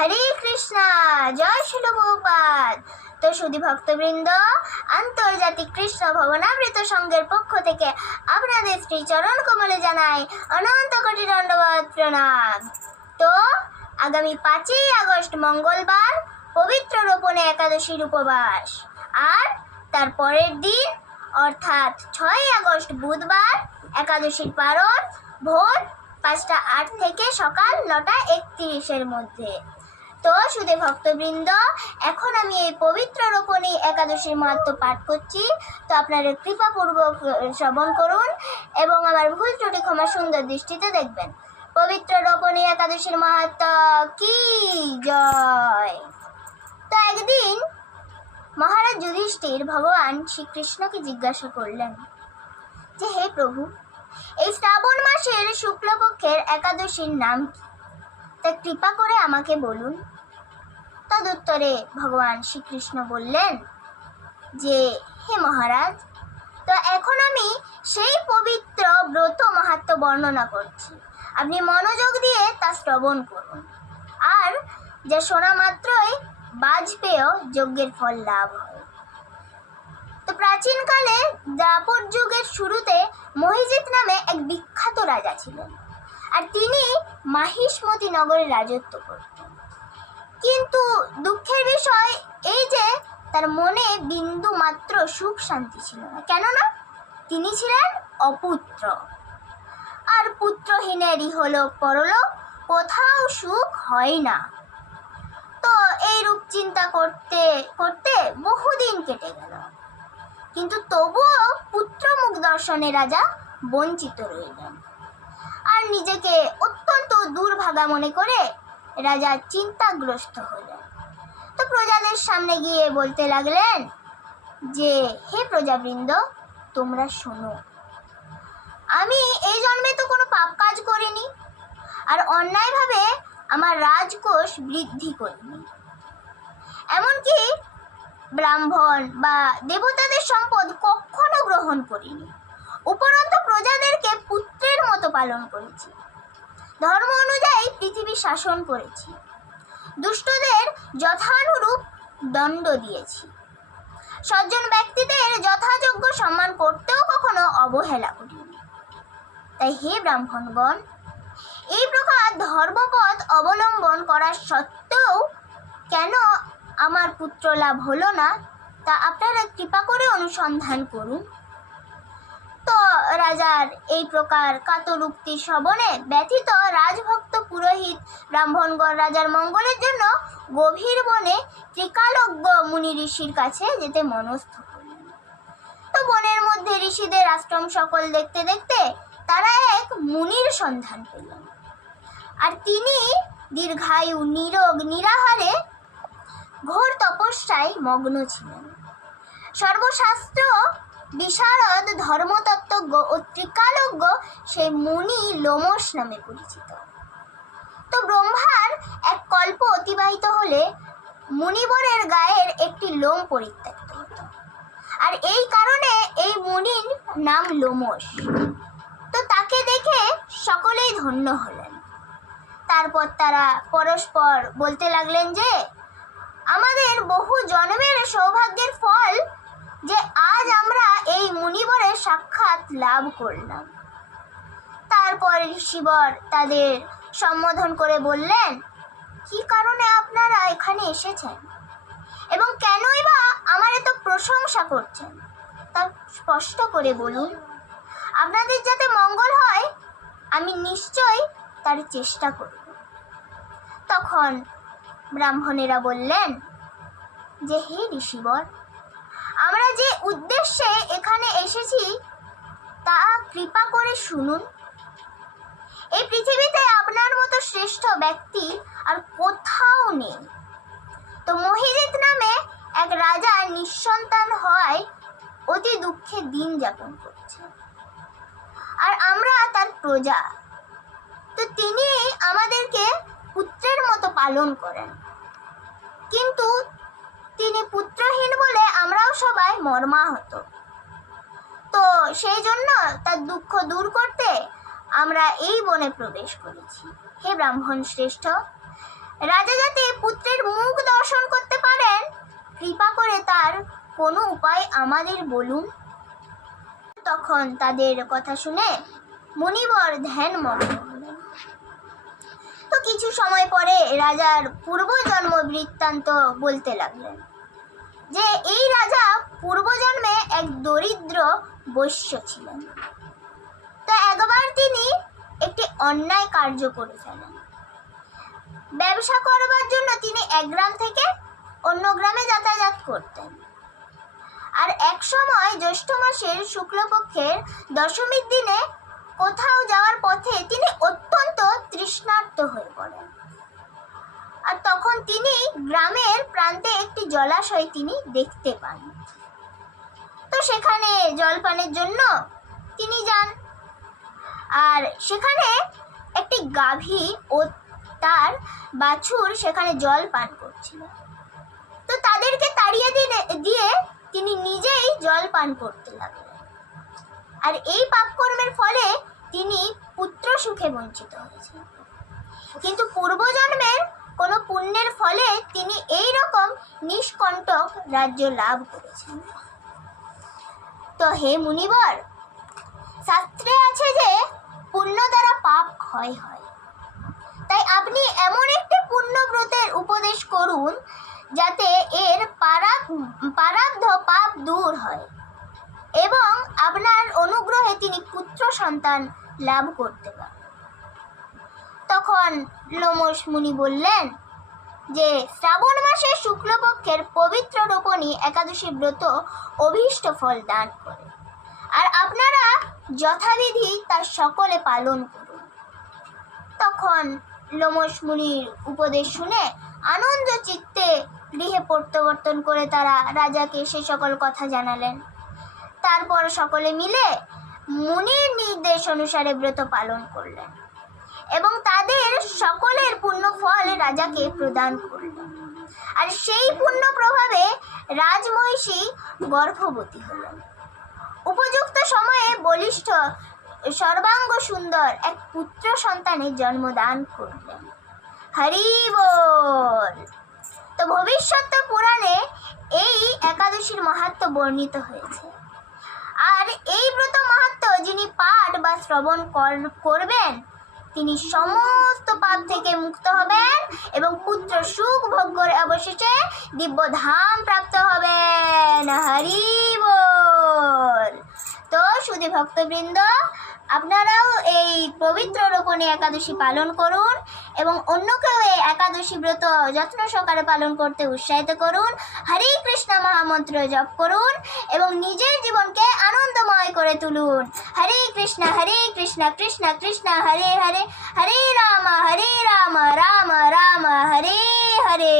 হরে কৃষ্ণা, জয় শিল তো সুধী ভক্তবৃন্দ, আন্তর্জাতিক কৃষ্ণ ভবনামৃত সংঘের পক্ষ থেকে আপনাদের শ্রী চরণ কমলে জানাই অনন্ত কোটি দণ্ডবাদ প্রণাম। তো আগামী পাঁচই আগস্ট মঙ্গলবার পবিত্র রোপণে একাদশীর উপবাস। আর তার পরের দিন, অর্থাৎ ছয় আগস্ট বুধবার, একাদশীর পারণ ভোর পাঁচটা আট থেকে সকাল নটা একত্রিশের মধ্যে। তো সুদে ভক্তবৃন্দ, এখন আমি এই পবিত্র রোপণী একাদশীর মাহাত্ম পাঠ করছি। তো আপনারা কৃপাপূর্বক শ্রবণ করুন এবং আমার ভুল ত্রুটি ক্ষমা সুন্দর দৃষ্টিতে দেখবেন। পবিত্র রোপণী একাদশীর মাহাত্ম কি? জয়। তো একদিন মহারাজ যুধিষ্ঠির ভগবান শ্রীকৃষ্ণকে জিজ্ঞাসা করলেন যে, হে প্রভু, এই শ্রাবণ মাসের শুক্লপক্ষের একাদশীর নাম কি? তা কৃপা করে আমাকে বলুন। তদুত্তরে ভগবান শ্রীকৃষ্ণ বললেন যে, হে মহারাজ, তো এখন আমি সেই পবিত্র ব্রত মাহাত্ম বর্ণনা করছি। আপনি মনোযোগ দিয়ে তা শ্রবণ করুন। আর যা শোনা মাত্রই বাজপেয় যজ্ঞের ফল লাভ তো প্রাচীনকালে দ্রাপর যুগের শুরুতে মহিজিৎ নামে এক বিখ্যাত রাজা ছিলেন। আর তিনি মাহিষ্মতি নগরে রাজত্ব করতেন। কিন্তু দুঃখের বিষয় এই যে, তার মনে বিন্দু মাত্র সুখ শান্তি ছিল না। কেননা তিনি ছিলেন অপুত্র। আর পুত্রহীনেরই হলো পরলোক, কোথাও সুখ হয় না। তো এই রূপ চিন্তা করতে করতে বহুদিন কেটে গেল। কিন্তু তবুও পুত্রমুখ দর্শনে রাজা বঞ্চিত রইলেন। আর নিজেকে অত্যন্ত দুর্ভাগা মনে করে রাজা চিন্তাগ্রস্ত হলেন। তো প্রজাদের সামনে গিয়ে বলতে লাগলেন, যে, হে প্রজাবৃন্দ, তোমরা শোনো। আমি এই জন্মে তো কোনো পাপ কাজ করিনি, আর অন্যায়ভাবে আমার রাজকোষ বৃদ্ধি করিনি। এমনকি ব্রাহ্মণ বা দেবতাদের সম্পদ কখনো গ্রহণ করিনি। উপরন্ত প্রজাদেরকে পুত্রের মতো পালন করেছি। ধর্ম অনুযায়ী পৃথিবী শাসন করেছি। দুষ্টদের যথানুরূপ দণ্ড দিয়েছি। সজ্জন ব্যক্তিদের যথাযোগ্য সম্মান করতেও কখনো অবহেলা করিনি। তাই হে ব্রাহ্মণগণ, এই প্রকার ধর্মপথ অবলম্বন করার সত্ত্বেও কেন আমার পুত্র লাভ হলো না, তা আপনারা কৃপা করে অনুসন্ধান করুন। রাজার এই প্রকার কাতরুক্তি শ্রবণে ব্যথিত রাজভক্ত পুরোহিত ব্রাহ্মণগণ রাজার মঙ্গলের জন্য গভীর বনে ত্রিকালজ্ঞ মুনি ঋষির কাছে যেতে মনস্থ তো বনের মধ্যে ঋষিদের আশ্রম সকল দেখতে দেখতে তারা এক মুনির সন্ধান পেলেন। আর তিনি দীর্ঘায়ু, নিরোগ, নিরাহারে ঘোর তপস্যায় মগ্ন ছিলেন। সর্বশাস্ত্র বিশারদ ধর্মতত্ত্বজ্ঞ ও ত্রিকালজ্ঞ সেই মুনি লোমস নামে পরিচিত। তো ব্রহ্মার এক কল্প অতিবাহিত হলে মুনিবরের গায়ের একটি লোম পরিত্যক্ত আর এই কারণে এই মুনির নাম লোমস তো তাকে দেখে সকলেই ধন্য হলেন। তারপর তারা পরস্পর বলতে লাগলেন যে, আমাদের বহু জন্মের সৌভাগ্যের ফল যে আজ আমরা এই মুনিবরের সাক্ষাৎ লাভ করলাম। তারপর ঋষিবর তাদের সম্বোধন করে বললেন, কি কারণে আপনারা এখানে এসেছেন? এবং কেনই বা আমার এত প্রশংসা করছেন? তা স্পষ্ট করে বলুন। আপনাদের যাতে মঙ্গল হয়, আমি নিশ্চয়ই তার চেষ্টা করব। তখন ব্রাহ্মণেরা বললেন, যে হে ঋষিবর যে উদ্দেশ্যে এখানে এসেছি, তা কৃপা করে শুনুন। এই পৃথিবীতে আপনার মতো শ্রেষ্ঠ ব্যক্তি আর কোথাও নেই। তো মহিজিৎ নামে এক রাজা নিঃসন্তান হয় অতি দুঃখে দিন যাপন করছে। আর আমরা তার প্রজা। তো তিনি আমাদেরকে পুত্রের মতো পালন করেন। কিন্তু তিনি পুত্রহীন বলে আমরাও সবাই মর্মাহত। তো সেই জন্য তার দুঃখ দূর করতে আমরা এই বনে প্রবেশ করেছি। হে ব্রাহ্মণ শ্রেষ্ঠ, রাজা যাতে পুত্রের মুখ দর্শন করতে পারেন, কৃপা করে তার কোনো উপায় আমাদের বলুন। তখন তাদের কথা শুনে মুনিবর ধ্যানমগ্ন হলেন। তো কিছু সময় পরে রাজার পূর্ব জন্ম বৃত্তান্ত বলতে লাগলেন। যে এই রাজা পূর্বজন্মে এক দরিদ্র বৈশ্য ছিলেন। তো একবার তিনি একটি অন্যায় কার্য করে ফেলেন। ব্যবসা করবার জন্য তিনি এক গ্রাম থেকে অন্য গ্রামে যাতায়াত করতেন। আর এক সময় জ্যৈষ্ঠ মাসের শুক্লপক্ষের দশমীর দিনে কোথাও যাওয়ার পথে তিনি অত্যন্ত তৃষ্ণার্ত হয়ে তিনি গ্রামের প্রান্তে একটি জলাশয় তিনি দেখতে পান। তো সেখানে জলপানের জন্য তিনি যান। আর সেখানে একটি গাভী ও তার বাছুর সেখানে জল পান করছিল। তো তাদেরকে তাড়িয়ে দিলে, দিয়ে তিনি নিজেই জল পান করতে লাগলেন। আর এই পাপকর্মের ফলে তিনি পুত্র সুখে বঞ্চিত হয়েছেন। কিন্তু পূর্বজন্মের কোনো পুণ্যের ফলে তিনি এই রকম নিষ্কণ্টক রাজ্য লাভ করেছেন। তো হে মুনিবর, শাস্ত্রে আছে যে পুণ্য দ্বারা পাপ ক্ষয় হয়। তাই আপনি এমন একটি পুণ্যব্রতের উপদেশ করুন যাতে এর পারাব্ধ পাপ দূর হয় এবং আপনার অনুগ্রহে তিনি পুত্র সন্তান লাভ করতে পারেন। তখন লোমস মুনি বললেন, যে শ্রাবণ মাসের শুক্লপক্ষের পবিত্র রোপণী একাদশী ব্রত অভীষ্ট ফল দান করে। আর আপনারা যথাবিধি তার সকলে পালন করুন। তখন লোমস মুনির উপদেশ শুনে আনন্দ চিত্তে গৃহে প্রত্যাবর্তন করে তারা রাজাকে সে সকল কথা জানালেন। তারপর সকলে মিলে মুনির নির্দেশ অনুসারে ব্রত পালন করলেন। এবং তাদের সকলের পুণ্য ফল রাজাকে প্রদান করল। আর সেই পুণ্য প্রভাবে রাজমহিষী গর্ভবতী হলেন। উপযুক্ত সময়ে বলিষ্ঠ, সর্বাঙ্গ সুন্দর এক পুত্র সন্তানের জন্মদান করলেন। হরি বল! তো ভবিষ্যৎ পুরাণে এই একাদশীর মাহাত্ম বর্ণিত হয়েছে। আর এই ব্রত মাহাত্ম যিনি পাঠ বা শ্রবণ কর- করবেন তিনি সমস্ত পাপ থেকে মুক্ত হবেন এবং পুত্র সুখ ভোগ করে অবশেষে দিব্য ধাম প্রাপ্ত হবেন। হরি বল। তো শুধু ভক্তবৃন্দ আপনারাও এই পবিত্র রোপণে একাদশী পালন করুন এবং অন্যকেও এই একাদশী ব্রত যত্ন সহকারে পালন করতে উৎসাহিত করুন। হরে কৃষ্ণ মহামন্ত্র জপ করুন এবং নিজের জীবনকে আনন্দময় করে তুলুন। হরে কৃষ্ণ হরে কৃষ্ণ কৃষ্ণ কৃষ্ণ, হরে হরে হরে রাম হরে রাম রাম রাম, হরে হরে।